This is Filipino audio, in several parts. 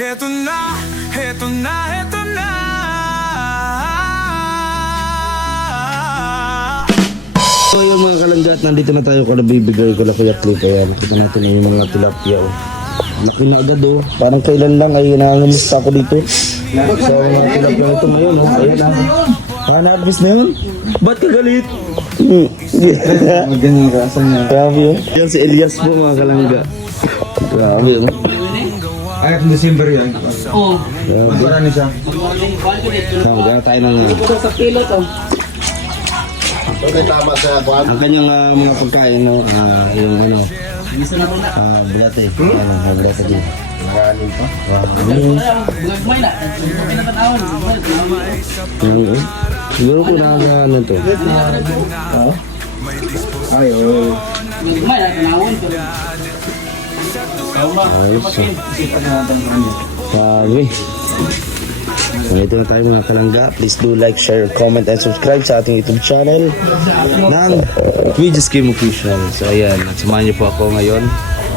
Heto na, heto na, heto na. So yun mga kalanggat, nandito na tayo kung nabibigay ko na Kuya Clip. Ayan, kita natin yung mga tilapia. Oh. Laki na agad oh. Parang kailan lang ay nangangamusta ako dito. So mga tilapia ito ngayon oh. Ayan na. Na-harvest na yun? Ba't ka galit? Ganyan ka, asan niya? Grabe yun. Yan si Elias po mga kalangga. Grabe yun. Ay, at December yan. Oo. Grabe. Marami siya. Kaya tayo ng Sa kilo to. ang kanyang mga pagkain no, yung ano, Gusto na rin na. bulate. Bulate din. Maraming pa. Bugagmay na. Bugagmay na panahon. Siguro po ano to. Ay, oo. Bugagmay na panahon. Ayos. Sipan na natin kanya. Sabi. So, ito na tayo mga kalangga. Please do like, share, comment, and subscribe sa ating YouTube channel ng Videos Game Official. So ayan, samahan niyo po ako ngayon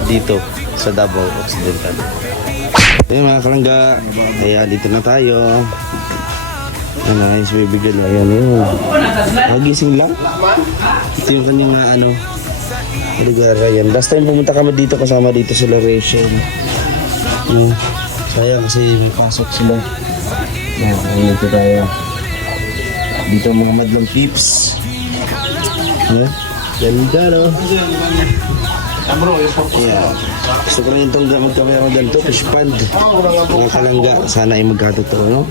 dito sa Davao Occidental. Ayan mga kalangga. Ayan, dito na tayo. Ano, ayos bibigyan. Ayan, yun. Magising lang. Ito yung kanyang lugar. Ayan. Last time pumunta kami dito kasama dito sa Laurentian. Sayang kasi may pasok sila. Ayan, dito tayo. Dito ang mga madlang peeps. Ayan. Ganda no? Ayan. Gusto ko rin itong magkamera ganito. Fish pond. Mga kalangga. Sana ay magkatotoo no?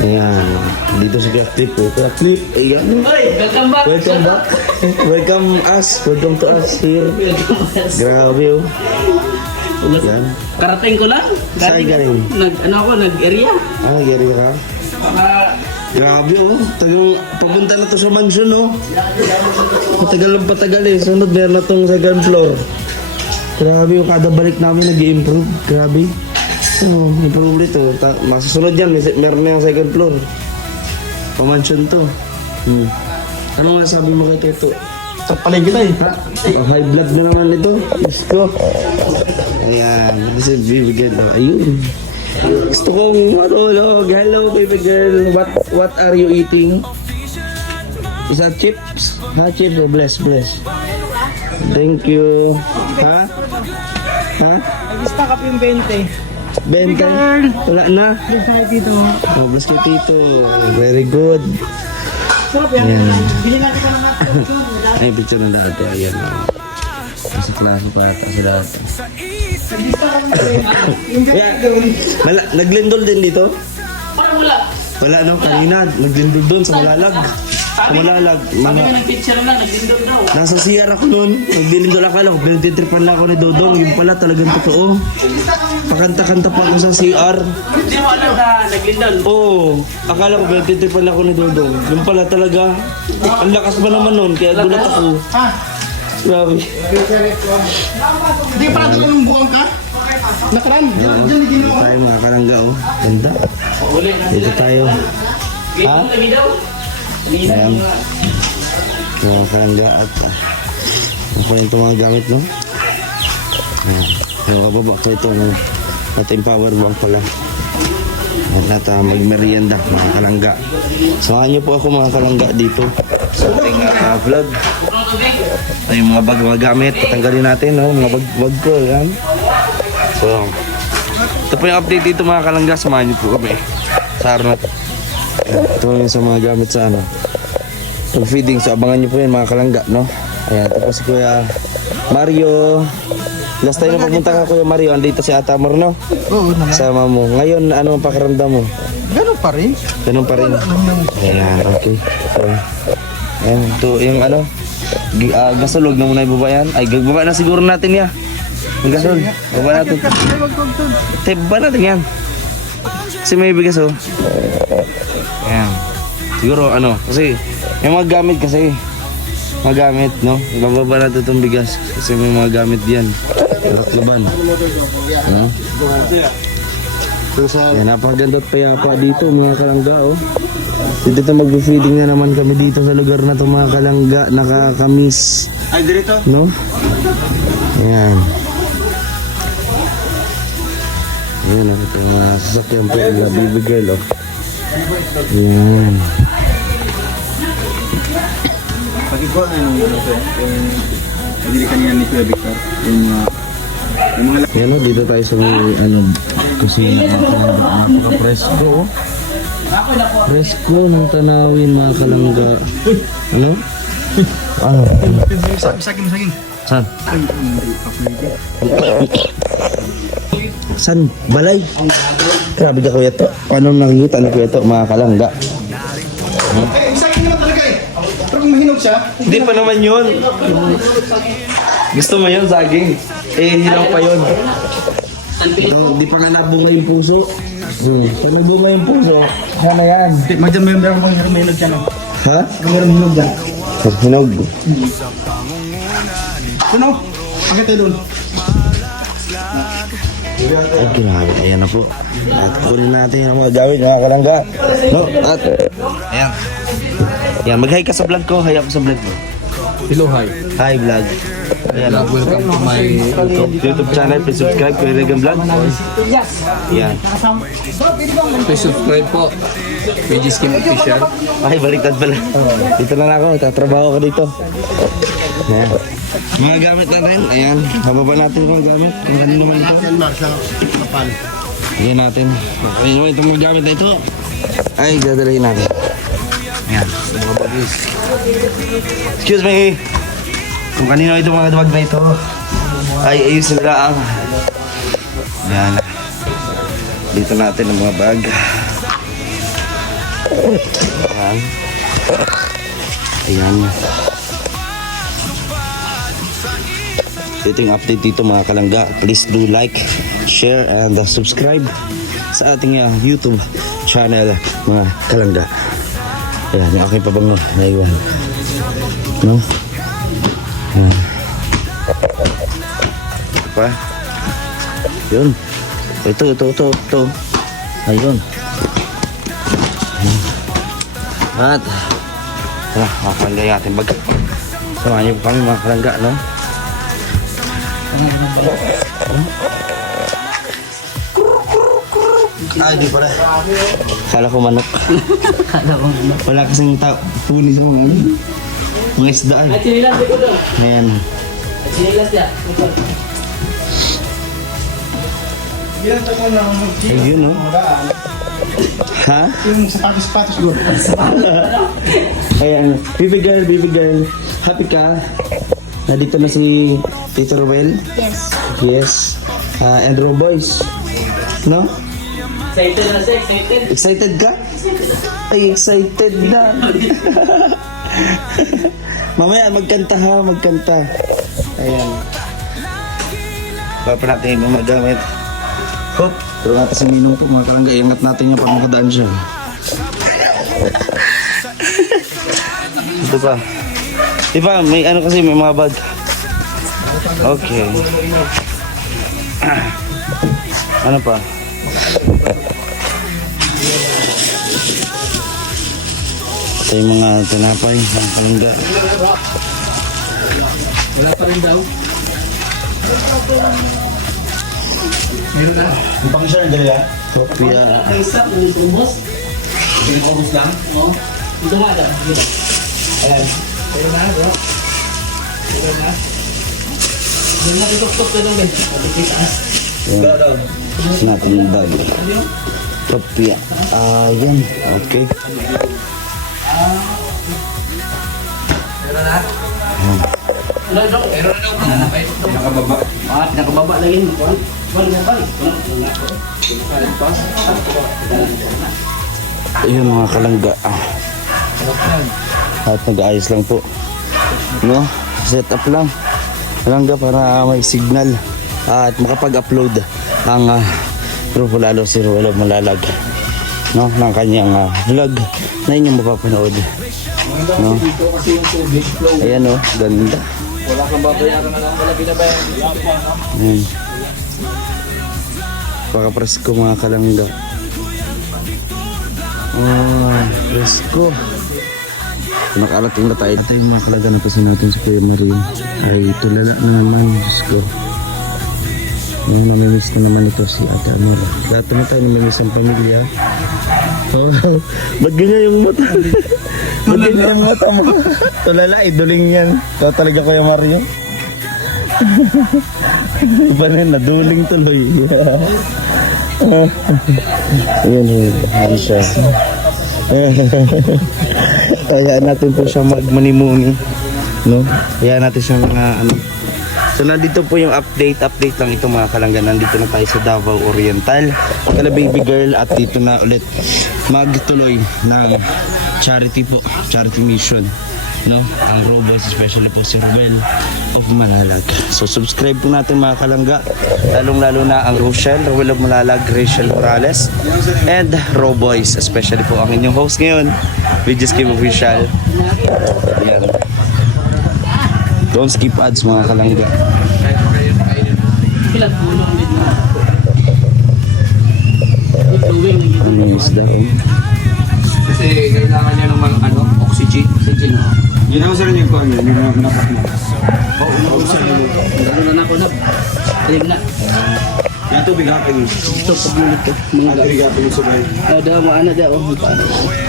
Ayan. Dito sa Craft Clip. Craft Clip. Ayan. Welcome back. Welcome back. Welcome us. Welcome to us here. Grabe oh. Yan. Karating ko lang. Saan ka rin? Nag-area. Gary ka? Grabe oh. Papunta na to sa mansion oh. Patagal ng patagal eh. Sunod meron na tong second floor. Grabe oh. Kada balik namin nag-i-improve. Grabe. Oh, improve dito. Masusunod yan. Meron na yung second floor. Pamansion to. Ano nga sabi mo kay Toto? Sa paligid ay. High blood na naman ito. Diyos ko. Ayan. This is baby girl. Ayun. Gusto kong marulog. Hello baby girl. What are you eating? Is that chips? Ha? Chips? Oh, bless. Thank you. Ha? Ha? Nag-stock up yung 20. 20? Wala na? Bless na dito. Oh, bless kay Tito. Very good. Sarap yan. Ayan. Bili natin ko ng mga Ay, picture ng dati. Ayan. Kasi klase pa ata sila. Naglindol din dito? Parang wala. Wala no, kanina. Naglindol doon sa Malalag. Sa Malalag. Sabi nga nag-picture na, naglindol daw. Nasa CR ako noon. Naglindol akala ko. Pinagtitripan na ako ni Dodong. Yung pala talagang totoo. Pakanta-kanta pa ako sa CR. Hindi mo alam na naglindol. Oo. Akala ko pinagtitripan ako ni Dodong. Yung pala talaga. Ang lakas pa naman noon. Kaya gulat ako. Grabe. Hindi pa natin yung buwang ka? Nakaraan. Dito tayo mga kalangga oh. Ganda. Dito tayo. Ha? Ayan. Mga kalangga at ang po ito mga gamit no. Ayan. Yung kababa ko ito ating power bank pala. At magmerienda mga kalangga. Samahan niyo po ako mga kalangga dito sa ating vlog. Ito yung mga bag mga gamit. Tanggalin natin no. Mga bag ko. Ayan. So, ito po yung update dito mga kalangga. Samahan niyo po kami sa Arnott. Ito yung sa mga gamit sa pag-feeding. So abangan niyo po yan mga kalangga no. Ayan, ito po si Kuya Mario. Last time na pumunta ka Kuya Mario, andito si Atamor no. Oo naman. Sama mo. Ngayon ano ang pakiramdam mo? Ganun pa rin. Ganun pa rin. Ayan, okay. So, ayan, ito yung gasolog na muna ibaba yan. Ay, gagbaba na siguro natin yan. Yung gasol, baba natin. Teba natin yan. Kasi may bigas oh. Ayan. Siguro kasi may mga gamit kasi. Mga gamit no. Ibababa natin itong bigas. Kasi may mga gamit diyan. Ratlaban. Ayan, napakaganda at payapa dito mga kalangga oh. Dito mag-feeding na naman kami dito sa lugar na ito mga kalangga. Nakakamis. Ay, dito. No? Ayan. Ayan, ito mga sasakyan po na baby girl, oh. Ayan. Pag-ikuha na yung hindi kanina ni Kuya Victor. Yung mga Ayan, oh, dito tayo sa may, kusina. Napaka-presko, oh. Presko ng tanawin, mga kalangga. Ano? Ano? saging. Saan? Saan? Balay? Grabe ka kuya to. Anong nakikita ni kuya to, mga kalangga? Eh, saging naman talaga eh. Pero kung mahinog siya, Hindi pa naman yun. Gusto mo yun, saging? Eh, hilaw pa yun. Hindi pa nga nabunga yung puso. Kano bunga yung puso? Sana yan. magdyan mo yung meron mahinog dyan. Ha? Meron mahinog dyan. Hinog. Ano? Pakita doon. Ay, grabe. Ayan na po. At kunin natin yung mga gawin, mga kalangga. No? At, ayan. Ayan, mag-hi ka sa vlog ko. Hi ako sa vlog mo. Hello, hi. Hi, vlog. Ayan. Welcome to my YouTube channel. Please subscribe to Regan Vlog. Ayan. Please subscribe po. PG Skin Official. Ay, baliktad pala. Dito na lang ako. Tatrabaho ko dito. Ayan. Mga gamit natin. Ayan. Hababa natin yung mga gamit. Kung kanino naman ito. Ayan natin. Kanino naman itong mga gamit na ito. Ay, dadalahin natin. Ayan. Mga bagis. Excuse me. Kung kanino itong mga duwag na ito. Ay, ayusin nila ang. Ayan. Dito natin ang mga bag. Ayan. Ayan. Ito yung update dito mga kalangga. Please do like, share, and subscribe sa ating YouTube channel mga kalangga. Ayan, yung aking pabango. Naiwan. No? Ayan. Pa? Yun. Ito. Ayun. At makalangga yung ating bag. Samahan niyo po kami mga kalangga, no? Ah, di pala. Kala ko manok. Wala kasing puni sa mga isda ay. At sinilas ko doon. Ayan. At sinilas niya. Ayun, no? Ha? Yung sapatos doon. Ayan. Baby girl. Happy ka? Nandito na si Tito Ruel? Yes. Andrew Boys. No? Excited na siya, excited. Excited ka? Ay, excited na. Mamaya, magkanta ha, magkanta. Ayan. Papa natin yung mga gamit. Hop, pero natin sa minong po mga kalangga. Iangat natin yung pag makadaan siya. Ito pa. Diba, may ano kasi, may mga bag. Okay. Ano pa? Ito yung mga tinapay, ang palangga. Wala pa rin daw. Meron na. Yung pang-share dali ah. Kopya. Ang isa, ang tumbos. Pinipagos lang. Oo. Ito nga daw. Ayan. Meron na, bro. Meron na. Meron na itok-tok ka doon, Ben. Pagod sa taas. Ayan. Natin yung bag. Kopya. Ayan. Okay. Meron na. Meron na daw. Meron na daw. Nakababa. Nakababa lagi. Ayun mga kalangga. At nag-aayos lang po. No? Set up lang. Kalangga para may signal. At makapag-upload ang Grupo Lalo si Ruel Malalag. No? Ng kanyang vlog na inyong mapapanood. No? Ayan o. Ganda. Wala kang babayaran na lang. Wala binabayaran. Ayan. Paka-presko mga kalangga. Oh, presko. Nakarating na tayo. Ito yung mga kalagan kasi natin sa Kuya Marie. Ay, tulala na naman. Diyos ko. Namimiss na naman ito si Ate Amira. Lahat naman tayo namimiss ang pamilya. Oh, ba't ganyan yung mata? Ba't ganyan yung mata mo? Tulala, iduling yan. Ito talaga Kuya Mario. Iba na yun, naduling tuloy. Ayan, ayan siya. Hayaan natin po siya magmanimuni. No? Hayaan natin siya mga ano. So nandito po yung update lang ito mga kalangga. Nandito na tayo sa Davao Oriental. Kala baby girl at dito na ulit magtuloy ng charity po. Charity mission. No? Ang Roboys, especially po si Ruel of Manalag. So subscribe po natin mga kalangga. Lalong-lalo na ang Rochelle, Ruel of Manalag, Rachel Morales, and Roboys, especially po ang inyong host ngayon, We Just Give Official. Ayan. Don't skip ads mga kalangga. Ano yung isda? Kasi kailangan niya ng ano, oxygen. Oxygen, no? Yun ang sir yung kanya, yung napak mo. Oo, nausap mo. Gano'n na ako na. Talig na. Yan tubig hapin. Ito, pagmulit ko. Mga Tubig hapin yung sabay. Ada, maana da.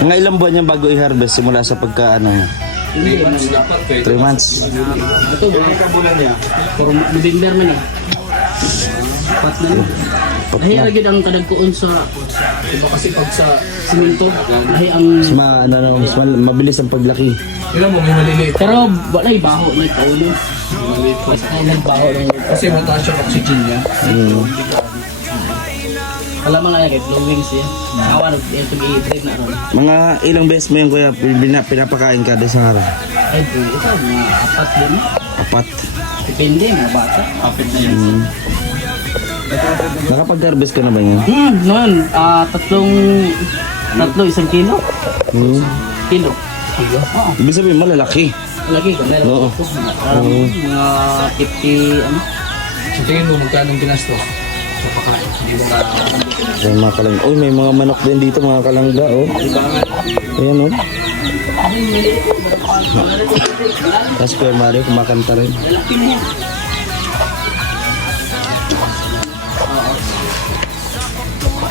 Mga ilang buwan yan bago i-harvest simula sa pagka ano? Hindi, 3 months. ito ba? Ang kabulan niya. For November man eh. Pat na no. Ay, lagi ang kadagkoon sa iba kasi pag sa simento, ay ang Mas mabilis ang paglaki. Ilan mo, may maliliit. pero walay baho na kaulo. Mas ay nagbaho ng Kasi mataas yung oxygen niya. alam nga kay blowing siya. Awan ito i-trade na ron. Mga ilang beses mo yung kuya pinapakain kada sa araw? Ay, ito mga apat din. 4. Depende mga bata. Kapit na yun. Nakapag-harvest ka na ba yun? Noon, tatlo, 1 kilo. Kilo. Oo. Ibig sabihin malalaki. Lagi ko, meron Oo. ito. Mga 50, ano? So tingin mo, magkano ginastos? Napakain. Hindi mo Ayan, mga kalangga. Uy, may mga manok din dito mga kalangga. Oh. Ayan oh. Tapos Kuya Mario kumakanta rin.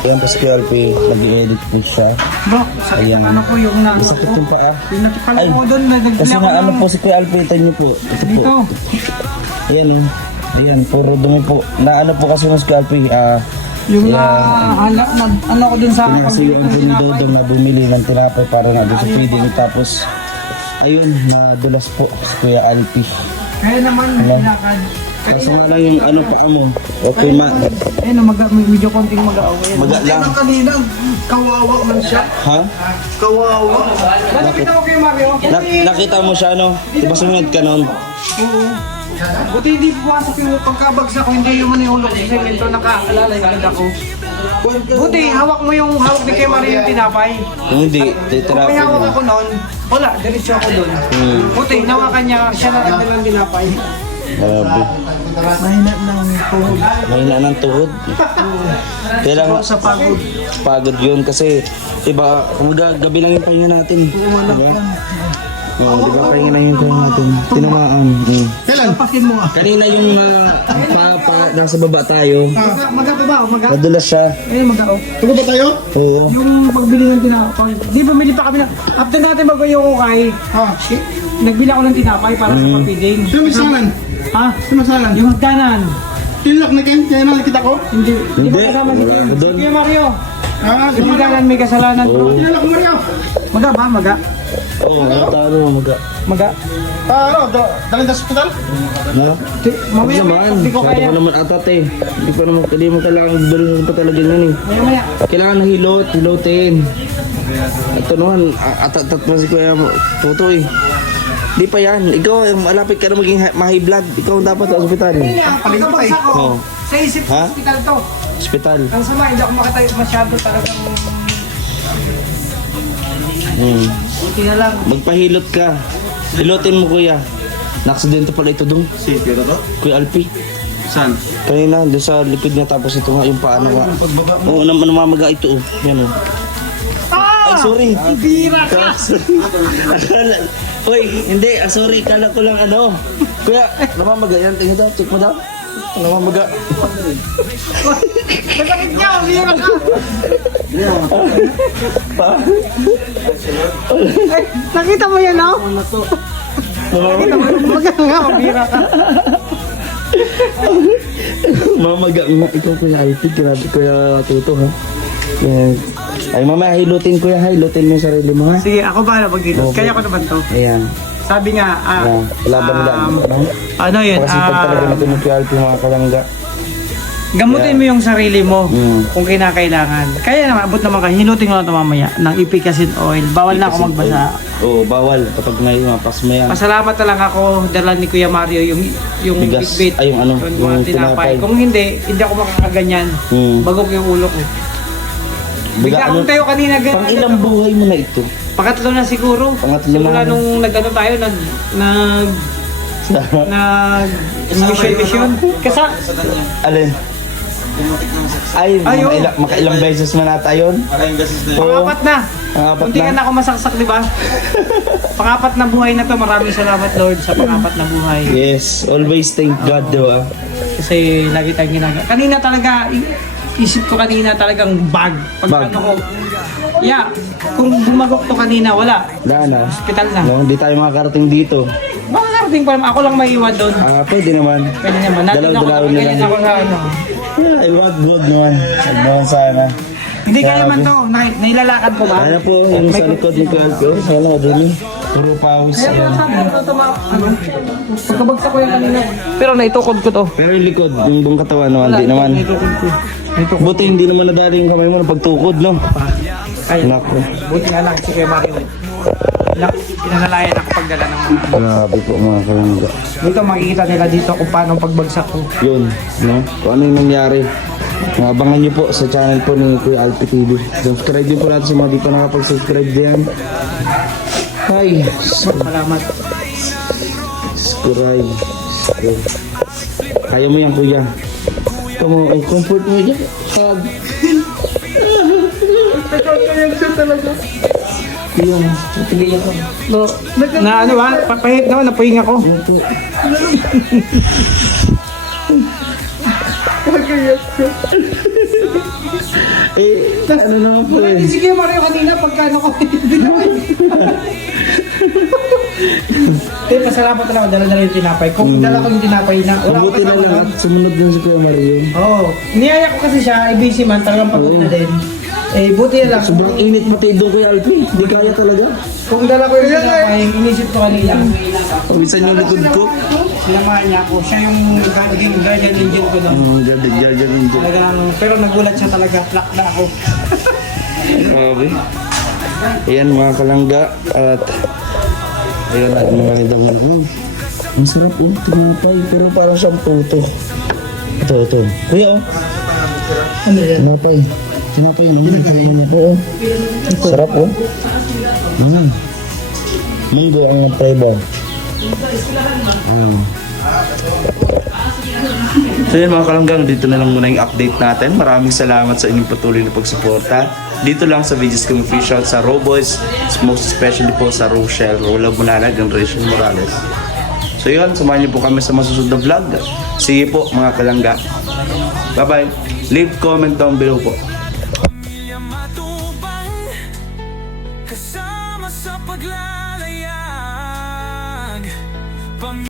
Ayan po si Kuya Alpi, nag-edit po siya. Bro, sakit Ayan. ang ano ko yung na... Masakit yung paa. Yung nakipala Ay, ko doon, nagagli Kasi ako nga ano ng... po si Kuya Alpi, ito nyo po. Ito Dito. po. Ayan oh. Ayan, puro dumi po. Na ano po kasi mas Kuya Alpi, Yung na... ano ko dun sa... pinasiyan po ni Dodong na bumili ng tinapay para na doon sa feeding. Tapos, ayun, nadulas po si Kuya Alpi. Kaya naman, nilakad. Kasi nga lang yung ano pa mo. Okay ma. Ayun, medyo konting mag-aaway. Maga lang. Kanina, kawawa man siya. Ha? Kawawa. Nakita ko kay Mario. Nakita mo siya no? Diba sumunod ka nun? Oo. Buti hindi pumasok yung pagkabagsak ko, hindi yung manihulog sa semento, nakaalala yung ako. Buti, hawak mo yung hawak ni kay Mario yung tinapay. Kung hindi, Kung titirapin may hawak mo. ako noon, wala, diretso ako doon. Buti, nawakan niya, siya na nagdalang tinapay. Grabe. Mahina ng tuhod. Mahina ng tuhod. Kailangan Sa pagod. pagod yun kasi iba, gabi lang yung pahinga natin. Diba? Oo, di ba pahinga lang yung pahinga natin. Tinamaan. Tapakin mo ah. Kanina yung nasa baba tayo. Maga pa ba? Maga? Nadulas siya. Eh, maga oh. Tugo ba tayo? Oo. Yung pagbili ng tinapay. Di bumili pa kami na. After natin bago yung ukay. Nagbili ako ng tinapay para sa papiding. Yung misalan, Ha? sumasalan. Yung hagdanan. Tinlok na kayo, kaya nakikita ko. Hindi. Di ba Hindi. kasama si Kim? Doon. Si Kuya Mario. Ah, Yung hagdanan may kasalanan bro. tinlok mo rin. Maga ba? Maga? Oo, talo maga. Maga? Dalhin sa hospital? Ha? Mamaya Naman, hindi ko kaya kaya. pa naman atat eh. Hindi mo kailangan dalhin pa talaga yan eh. Maya. Kailangan na hilotin. Ito naman, atat mo si Kuya Tutoy. Di pa yan. Ikaw, malapit ka na maging ma-high blood. Ikaw ang dapat sa ospital. Pagkabagsak ko. Oo. Sa isip Ha? sa hospital to. Ospital. Ang sama, hindi ako makatayo masyado talagang... Buti na lang. Magpahilot ka. Hilotin mo kuya. Na-aksidente pala ito dong. Si Tito to? Kuya Alpi. Saan? Kanina, doon sa likod niya tapos ito nga yung paano nga. Oo, namamaga ito oh. Yan oh. Ay, sorry. Bira ka! Uy, hindi. Sorry. Kala ko lang ano. Kuya, namamaga yan. Tingnan daw. Check mo daw. Namamaga. Masakit niya, bihira ka. Ay, nakita mo yan, no? Nakita mo, maga nga, bihira ka. Mamaga nga. Ikaw Kuya Alfie, grabe Kuya Tuto ha. Yan. Ay mamaya hilutin Kuya, hilutin mo yung sarili mo ha. Sige, ako ba na mag-hilot? Okay. Kaya ko naman to. Ayan. Sabi nga, Ayan. Laban lang. ano yun, Pakasipag talaga natin ng Kuya Alfie mga kalangga. gamutin mo yung sarili mo Mm. kung kinakailangan. Kaya naman, abot naman ka, hinutin ko na ito mamaya ng Ipikasin oil. Bawal na ako magbasa. Oo, bawal. Kapag ngayon, mapas mo yan. Pasalamat na lang ako, dala ni Kuya Mario yung Bigas. bitbit. Ay, yung ano, Yung yung mga tinapay. tinapay. Kung hindi ako makakaganyan. Bagok yung ulo ko. Bigla akong tayo kanina Pang ganyan. ilang buhay mo na ito? Pangatlo na siguro. Pangatlo Simula na. nung nag-ano tayo, mission. Kasi, Alin? Ay, Ay, oo. makailang beses na nata yun? pangapat na. Pangapat Kunti na. na ako masaksak, di ba? Pangapat na buhay na to. Maraming salamat, Lord, sa pangapat na buhay. Yes, always thank God, di ba? Kasi lagi tayong ginagawa. Kanina talaga, isip ko kanina talagang bag. Pag Bag. ano ko, yeah, kung bumagok to kanina, wala. Wala na. Hospital na. No, hindi tayo makakarating dito. Makakarating pa naman. Ako lang maiwan doon. Pwede naman. Pwede naman. Natin ako Dalaw-dalaw naman na ganyan lang. ako sa ano. Yeah, wag good naman. Wag naman sana. Hindi kaya man to. Nailalakad ko ba? Ano po, yung sa likod ni Kalko, sana dun. Puro pawis. Kaya Ayan. sabi ko ito pagkabagsak ko yung kanina. Pero naitukod ko to. Pero yung likod, yung buong katawan, no, hindi naman. Naitukod ko. Buti hindi naman nadali yung kamay mo ng pagtukod, no? Ay, Nako. buti nga lang si Kuya Mario. Pinanalayan ako pagdala ng mga. Grabe po mga kalangga. Dito makikita nila dito kung paano ang pagbagsak ko. Yun, no? Kung ano yung nangyari. Abangan nyo po sa channel po ni Kuya Alfie TV. Subscribe din po natin sa mga di pa nakapag-subscribe diyan. Hi! Salamat. Subscribe. Kaya mo yan, Kuya. Ito mo, ang comfort mo dyan. Hug. Yung, napili ako. No, na ano ba? Papahit naman, napuhing ako. Ano naman po eh. Sige Mario kanina pagkano ko. Pasalamat na ako, dala-dala yung tinapay. Kung dala ko yung tinapay na, wala ko Mabuti na kasama lang, doon. sumunod din si Kuya Mario. Oo. Niyaya ko kasi siya, busy man, talagang pagod na din. Eh, buti na lang. Sobrang init mo tayo doon Kuya Alfie. Hindi kaya talaga. Kung dala ko yung tinapay, inisip ko kanina. Pawisan yung likod ko. Sinamahan niya ako. Siya yung guardian angel ko doon. Garden. Talagang, pero nagulat siya talaga. Plak na ako. Grabe. Ayan mga kalangga. At ayun at mga lidang ang sarap yung tinapay. Pero parang siyang puto. Ito. Kuya oh. Ano yan? Tinapay. Tinapay yung naman. Kaya niya po oh. Sarap oh. Munggo ang flavor. So yun mga kalanggang, dito na lang muna yung update natin. Maraming salamat sa inyong patuloy na pagsuporta. Dito lang sa Videos Kami Official sa Roboys, most especially po sa Rochelle, Rola Bunalag, and Rachel Morales. So yun, samahan niyo po kami sa masusunod na vlog. Sige po mga kalangga. Bye bye. Leave comment down below po.